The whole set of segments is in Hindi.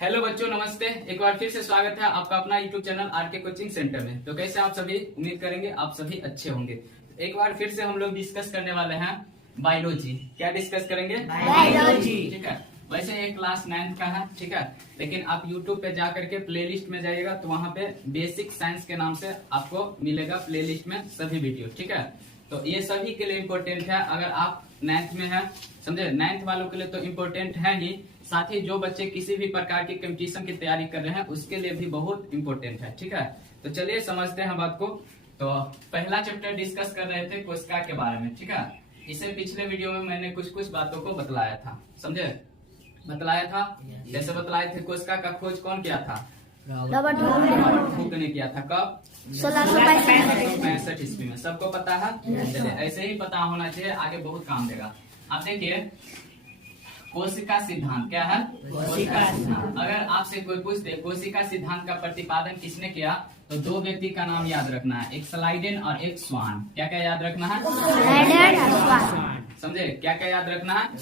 हेलो बच्चों, नमस्ते। एक बार फिर से स्वागत है आपका अपना YouTube channel RK coaching centre में। तो कैसे आप सभी, उम्मीद करेंगे आप सभी अच्छे होंगे। एक बार फिर से हम लोग डिस्कस करने वाले हैं बायोलॉजी। क्या डिस्कस करेंगे? बायोलॉजी। ठीक है। वैसे ये क्लास 9 का है, ठीक है। लेकिन आप यूट्यूब पे जा करके प्लेलिस्ट में जाइएगा तो वहाँ पे बेसिक साइंस के नाम से आपको मिलेगा प्लेलिस्ट में सभी वीडियो, ठीक है। तो ये सभी के लिए इम्पोर्टेंट है। अगर आप 9th में है, समझे, 9th वालों के लिए तो इम्पोर्टेंट है ही, साथ ही जो बच्चे किसी भी प्रकार की कंपटीशन की तैयारी कर रहे हैं उसके लिए भी बहुत इम्पोर्टेंट है, ठीक है। तो चलिए समझते हैं बात को। तो पहला चैप्टर डिस्कस कर रहे थे कोशिका के बारे में, ठीक है। इसे पिछले वीडियो में मैंने कुछ बातों को बतलाया था, समझे, बतलाया था। जैसे बतलाए थे, कोशिका का खोज कौन किया था? रॉबर्ट हुक ने किया था। कब? 1665 ईस्वी में। सबको पता है? चलिए, ऐसे ही पता होना चाहिए, आगे बहुत काम देगा। आप देखिए, कोशिका सिद्धांत क्या है? कोशिका सिद्धांत। अगर आपसे कोई पूछ दे कोशिका सिद्धांत का प्रतिपादन किसने किया, तो दो व्यक्ति का नाम याद रखना है, एक स्लाइडेन और एक स्वान। क्या क्या याद रखना है? समझे, क्या क्या याद रखना है?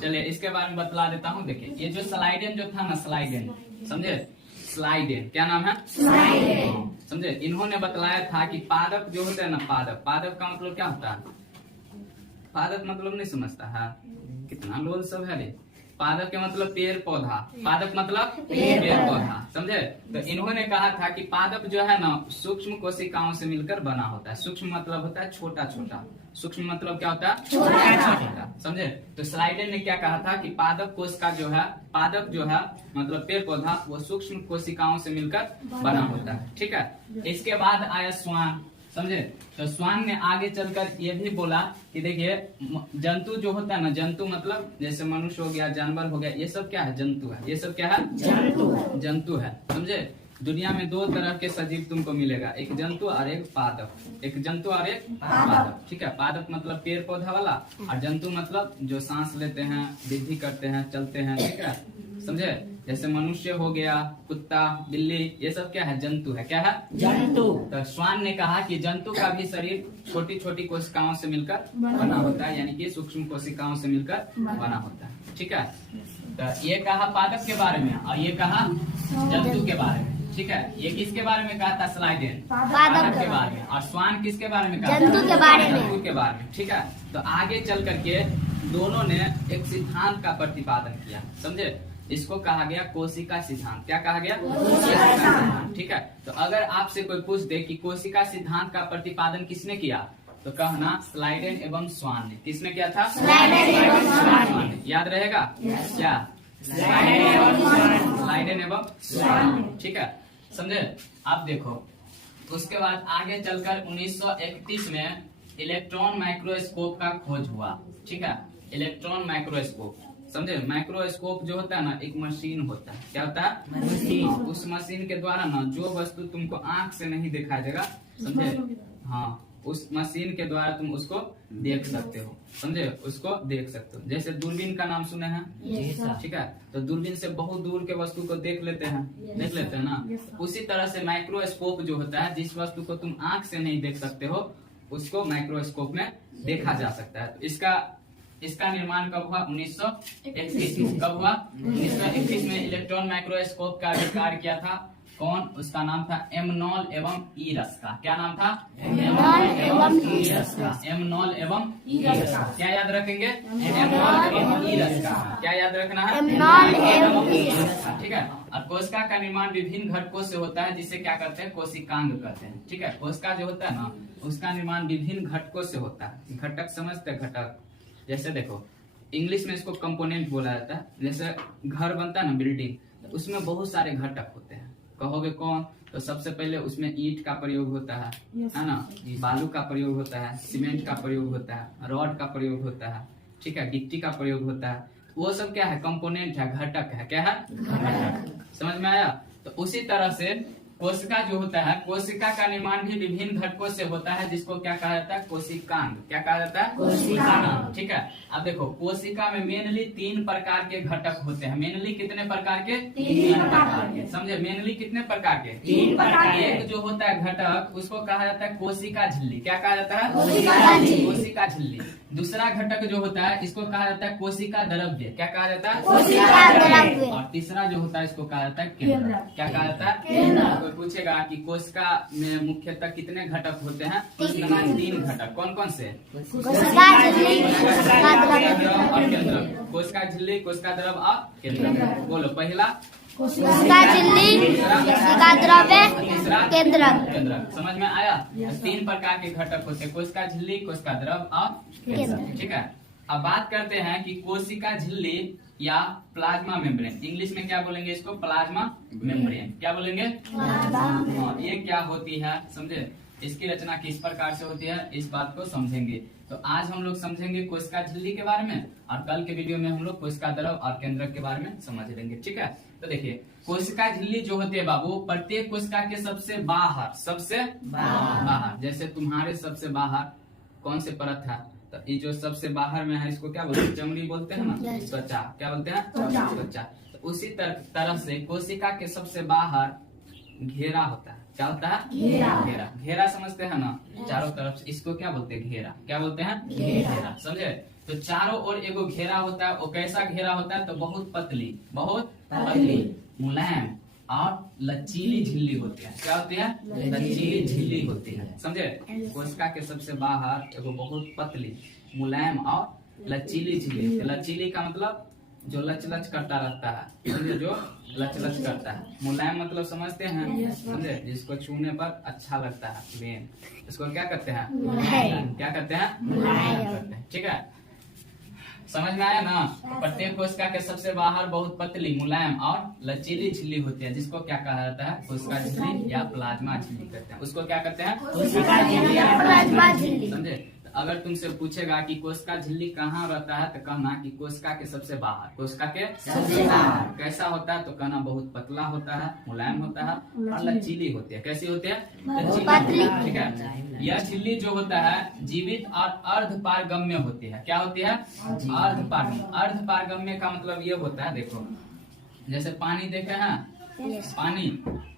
चलिए इसके बारे में बतला देता हूँ। देखिए, ये जो स्लाइडेन जो था ना, स्लाइडेन, समझे, स्लाइडेन क्या नाम है? समझे, इन्होंने बतलाया था कि पादप जो होता है ना, पादप का मतलब क्या होता है? पादप मतलब नहीं समझता है? कितना लोग सब है रे। पादप के मतलब पेड़ पौधा, पादप मतलब पेड़ पौधा, समझे। तो इन्होंने कहा था कि पादप जो है ना, सूक्ष्म कोशिकाओं से मिलकर बना होता है। सूक्ष्म मतलब होता है छोटा छोटा, सूक्ष्म मतलब क्या होता है? छोटा छोटा, समझे। तो स्लाइडेन ने क्या कहा था कि पादप कोशिका जो है, पादप जो है मतलब पेड़ पौधा, वो सूक्ष्म कोशिकाओं से मिलकर बना होता है, ठीक है। इसके बाद आया स्वान, समझे। तो स्वान ने आगे चलकर ये भी बोला कि देखिए, जंतु जो होता है ना, जंतु मतलब जैसे मनुष्य हो गया, जानवर हो गया, ये सब क्या है? जंतु है। ये सब क्या है? जंतु है, समझे। दुनिया में दो तरह के सजीव तुमको मिलेगा, एक जंतु और एक पादप। एक जंतु और एक पादप, ठीक है। पादप मतलब पेड़ पौधा वाला, और जंतु मतलब जो सांस लेते हैं, वृद्धि करते हैं, चलते हैं, ठीक है, समझे। जैसे मनुष्य हो गया, कुत्ता, बिल्ली, ये सब क्या है? जंतु है। क्या है? जंतु। तो स्वान ने कहा कि जंतु का भी शरीर छोटी छोटी कोशिकाओं से मिलकर बना होता है, यानी कि सूक्ष्म कोशिकाओं से मिलकर बना होता है, ठीक है। तो ये कहा पादप के बारे में, और ये कहा जंतु के बारे में, ठीक है। ये किसके बारे में कहा था? स्लाइडेन, पादप के बारे में। और स्वान किसके बारे में कहा? जंतु के बारे में। जंतु के बारे में, ठीक है। तो आगे चल करके दोनों ने एक सिद्धांत का प्रतिपादन किया, समझे। इसको कहा गया कोशिका सिद्धांत। क्या कहा गया? कोशिका सिद्धांत, ठीक है। तो अगर आपसे कोई पूछ दे कि कोशिका सिद्धांत का प्रतिपादन किसने किया, तो कहना स्लाइडेन एवं स्वान ने। किसने किया था? स्लाइडेन एवं स्वान ने। याद रहेगा क्या? स्लाइडेन एवं स्वान, ठीक है, समझे। आप देखो, उसके बाद आगे चलकर 1931 में इलेक्ट्रॉन माइक्रोस्कोप का खोज हुआ, ठीक है। इलेक्ट्रॉन माइक्रोस्कोप, समझे। माइक्रोस्कोप जो होता है ना, एक मशीन होता है। क्या होता है? मशीन। उस मशीन के द्वारा ना जो वस्तु तुमको आंख से नहीं दिखाई देगा, समझे, हाँ, उस मशीन के द्वारा तुम उसको देख सकते हो, समझे, उसको देख सकते हो। जैसे दूरबीन का नाम सुने हैं, ठीक है। तो दूरबीन से बहुत दूर के वस्तु को देख लेते हैं, देख लेते हैं ना। उसी तरह से माइक्रोस्कोप जो होता है, जिस वस्तु को तुम आंख से नहीं देख सकते हो, उसको माइक्रोस्कोप में देखा जा सकता है। तो इसका निर्माण कब हुआ? 1931 में। कब हुआ? 1931 में इलेक्ट्रॉन माइक्रोस्कोप का आविष्कार किया था। कौन? उसका नाम था एमनॉल एवं ईरस का। क्या नाम था? एमनॉल एवं ईरस का। एमनॉल एवं ईरस का। क्या याद रखेंगे? एमनॉल एवं ईरस का। क्या याद रखना है? एमनॉल एवं ईरस का, ठीक है। और कोशिका का निर्माण विभिन्न घटकों से होता है, जिसे क्या करते हैं? कोशिकांग कहते हैं, ठीक है। कोशिका जो होता है ना, उसका निर्माण विभिन्न घटकों से होता है। घटक समझते हैं? घटक जैसे देखो, इंग्लिश में इसको कंपोनेंट बोला जाता है। जैसे घर बनता है ना, बिल्डिंग, उसमें बहुत सारे घटक होते हैं। कहोगे कौन? तो सबसे पहले उसमें ईंट का प्रयोग होता है ना, बालू का प्रयोग होता है, सीमेंट का प्रयोग होता है, रॉड का प्रयोग होता है, ठीक है, गिट्टी का प्रयोग होता है। वो सब क्या है? कंपोनेंट है, घटक है। क्या है? घटक। समझ में आया? तो उसी तरह से कोशिका जो होता है, कोशिका का निर्माण भी विभिन्न घटकों से होता है, जिसको क्या कहा जाता है? कोशिकांग। क्या कहा जाता है? कोशिकांग, ठीक है। अब देखो, कोशिका में मेनली 3 प्रकार के घटक होते हैं। मेनली कितने प्रकार के? 3 प्रकार के, समझे। मेनली कितने प्रकार के? 3 प्रकार के। एक जो होता है घटक, उसको कहा जाता है कोशिका झिल्ली। क्या कहा जाता है? कोशिका झिल्ली। दूसरा घटक जो होता है इसको कहा जाता है कोशिका द्रव्य। क्या कहा जाता है? कोशिका द्रव्य। और तीसरा जो होता है इसको कहा जाता है केंद्र। क्या कहा जाता है? कोई पूछेगा कि कोशिका में मुख्यतः कितने घटक होते हैं? इतना 3 घटक। कौन कौन से? कोशिका झिल्ली, कोशिका द्रव्य। और केंद्र। कोशिका झिल्ली, कोशिका द्रव और केंद्र। बोलो पहला कोशिका झिल्ली, कोशिका द्रव्य, तीसरा केंद्र। केंद्र। समझ में आया? 3 प्रकार के घटक होते हैं, कोशिका झिल्ली, कोशिका द्रव और केंद्र। ठीक है। अब बात करते हैं कि कोशिका झिल्ली या प्लाज्मा मेम्ब्रेन, इंग्लिश में क्या बोलेंगे इसको? Plasma membrane. क्या बोलेंगे? हाँ, ये क्या होती है समझे? इसकी रचना किस प्रकार से होती है इस बात को समझेंगे। तो आज हम लोग समझेंगे कोशिका झिल्ली के बारे में और कल के वीडियो में हम लोग कोशिका द्रव और केंद्रक के बारे में समझ लेंगे। ठीक है। तो देखिए कोशिका झिल्ली जो होती है बाबू, प्रत्येक कोशिका के सबसे बाहर जैसे तुम्हारे सबसे बाहर कौन से परत है? तो ये जो सबसे बाहर में है इसको क्या बोलते हैं? चमड़ी बोलते हैं ना, त्वचा। क्या बोलते हैं? त्वचा। तो उसी तरह से कोशिका के सबसे बाहर घेरा होता है। क्या होता है? घेरा समझते हैं ना, चारों तरफ से। इसको क्या बोलते हैं? घेरा। क्या बोलते हैं? घेरा। समझे? तो चारों ओर एगो घेरा होता है। वो कैसा घेरा होता है? तो बहुत पतली, मुलायम और लचीली झिल्ली होती है। क्या होती है? लचीली झिल्ली होती है। समझे? कोशिका के सबसे बाहर एगो बहुत पतली, मुलायम और लचीली झिल्ली। लचीली का मतलब जो लच करता रहता है, समझे? जो लच करता है। मुलायम मतलब समझते हैं, समझे? जिसको छूने पर अच्छा लगता है, बेन। इसको क्या कहते हैं? मुलायम। क्या कहते हैं? मुलायम कहते हैं। ठीक है, समझ में आया ना? प्रत्येक कोशिका के सबसे बाहर बहुत पतली, मुलायम और लचीली झिल्ली होती है, जिसको क्या कहा जाता है? कोशिका झिल्ली या प्लाज्मा झिल्ली कहते हैं। उसको क्या कहते हैं? कोशिका झिल्ली या प्लाज्मा झिल्ली। समझे? अगर तुमसे पूछेगा कि कोशिका झिल्ली कहाँ रहता है तो कहना कि कोशिका के सबसे बाहर। कोशिका के सबसे बाहर कैसा होता है? तो कहना बहुत पतला होता है, मुलायम होता है और लचीली होती है। कैसी होती है? लचीली। ठीक है। यह झिल्ली जो होता है जीवित और अर्धपारगम्य होती है। क्या होती है? अर्धपारगम्य का मतलब ये होता है, देखो जैसे पानी देखे हैं, पानी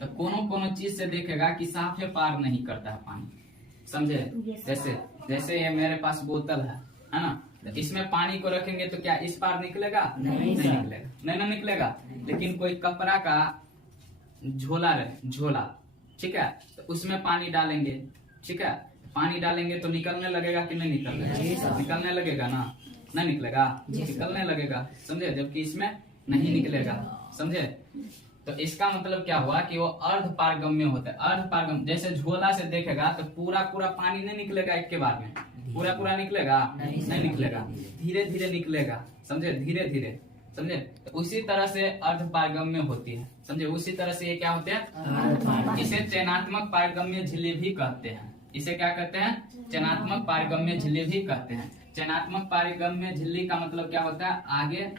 तो कोनो चीज से देखेगा कि साफे पार नहीं करता है पानी। समझे? जैसे ये मेरे पास बोतल है ना, तो इसमें पानी को रखेंगे तो क्या इस पार निकलेगा? नहीं निकलेगा। लेकिन कोई कपड़ा का झोला, ठीक है, तो उसमें पानी डालेंगे, ठीक है, पानी डालेंगे तो निकलने लगेगा कि नहीं निकलने? निकलने लगेगा ना? नहीं निकलेगा? निकलने लगेगा। समझे? जबकि इसमें नहीं निकलेगा। समझे? तो इसका मतलब क्या हुआ कि वो अर्धपारगम्य होता है। अर्धपारगम्य जैसे झोला से देखेगा तो पूरा पानी नहीं निकलेगा एक के बार में, पूरा निकलेगा? नहीं निकलेगा, धीरे धीरे निकलेगा। समझे? धीरे। समझे? तो उसी तरह से अर्धपारगम्य होती है। समझे? उसी तरह से ये क्या होते हैं? इसे चयनात्मक पारगम्य झिल्ली भी कहते हैं। इसे क्या कहते हैं? चयनात्मक पारगम्य झिल्ली भी कहते हैं। चयनात्मक पारगम्य झिल्ली का मतलब क्या होता है? आगे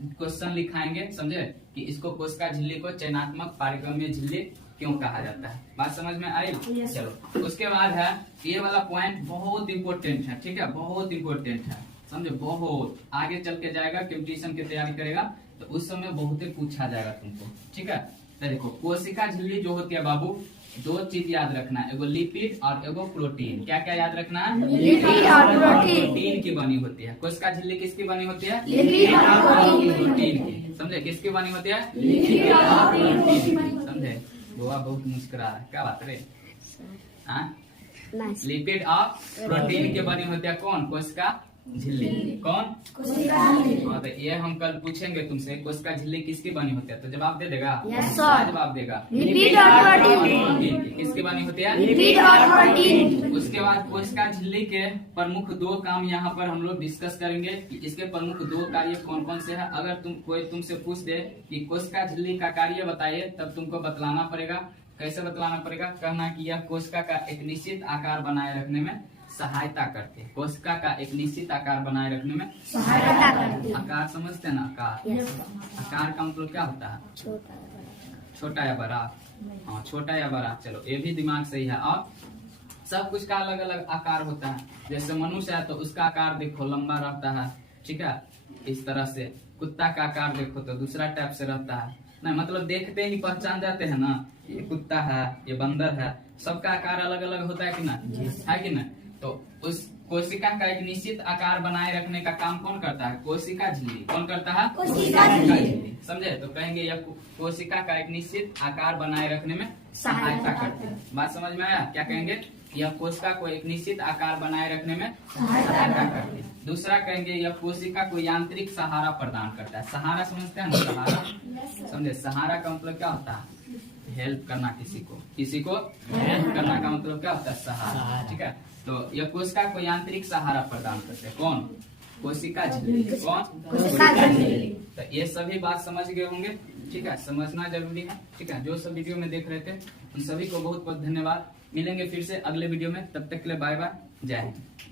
क्वेश्चन लिखाएंगे, समझे? कि इसको कोशिका झिल्ली को चयनात्मक पारगम्य झिल्ली क्यों कहा जाता है। बात समझ में आई? चलो उसके बाद है ये वाला पॉइंट बहुत इंपॉर्टेंट है। ठीक है, बहुत इंपॉर्टेंट है। समझे? बहुत आगे चल के जाएगा, कंपटीशन की तैयारी करेगा तो उस समय बहुत ही पूछा जाएगा तुमको। ठीक है, तो देखो कोशिका झिल्ली जो होती है बाबू, 2 चीज याद रखना, एगो लिपिड और एगो प्रोटीन। क्या क्या याद रखना है? लिपिड और प्रोटीन की बनी होती है। कोशिका झिल्ली किसकी बनी होती है? लिपिड और प्रोटीन की। समझे? किसकी बनी होती है? लिपिड और प्रोटीन। समझे? गोवा बहुत मुस्कुरा रहा है, क्या बात रे? लिपिड और प्रोटीन की बनी होती है कौन? कोशिका झिल्ली। कौन? हाँ, तो ये हम कल पूछेंगे तुमसे कोशिका झिल्ली किसकी बनी होती है, तो जवाब दे देगा? जवाब देगा लिपिड और प्रोटीन। किसकी बनी होती है? लिपिड और प्रोटीन। उसके बाद कोशिका झिल्ली के प्रमुख 2 काम यहाँ पर हम लोग डिस्कस करेंगे कि इसके प्रमुख 2 कार्य कौन कौन से हैं। अगर कोई तुमसे पूछ दे कि कोशिका झिल्ली का कार्य बताइए, तब तुमको बतलाना पड़ेगा। कैसे बतलाना पड़ेगा? कहना कि यह कोशिका का एक निश्चित आकार बनाए रखने में सहायता करते हैं। कोशिका का एक निश्चित आकार बनाए रखने में सहायता करते हैं। आकार समझते हैं ना? आकार का मतलब क्या होता है? छोटा या बड़ा? हाँ, छोटा या बड़ा। चलो ये भी दिमाग सही है। और सब कुछ का अलग अलग आकार होता है। जैसे मनुष्य है तो उसका आकार देखो लंबा रहता है, ठीक है, इस तरह से। कुत्ता का आकार देखो तो दूसरा टाइप से रहता है। नहीं मतलब देखते ही पहचान जाते हैं ना, ये कुत्ता है, ये बंदर है। सबका आकार अलग अलग होता है कि ना? है कि ना? तो कोशिका का एक निश्चित आकार बनाए रखने का काम कौन करता है? कोशिका झिल्ली। कौन करता है? कोशिका झिल्ली। समझे? तो कहेंगे यह कोशिका का एक निश्चित आकार बनाए रखने में सहायता करती है। बात समझ में आया? क्या कहेंगे? यह कोशिका को एक निश्चित आकार बनाए रखने में सहायता करती है। दूसरा कहेंगे यह कोशिका को यांत्रिक सहारा प्रदान करता है। सहारा समझते हैं ना? सहारा समझे? सहारा का मतलब क्या होता है? हेल्प करना किसी को हेल्प करना का मतलब क्या होता है? सहारा। ठीक है, तो यह कोशिका को यांत्रिक सहारा प्रदान करते हैं। कौन? कोशिका झिल्ली। कौन? कोशिका झिल्ली। तो ये सभी बात समझ गए होंगे। ठीक है, समझना जरूरी है। ठीक है, जो सब वीडियो में देख रहे थे उन सभी को बहुत बहुत धन्यवाद। मिलेंगे फिर से अगले वीडियो में, तब तक के लिए बाय बाय, जय हिंद।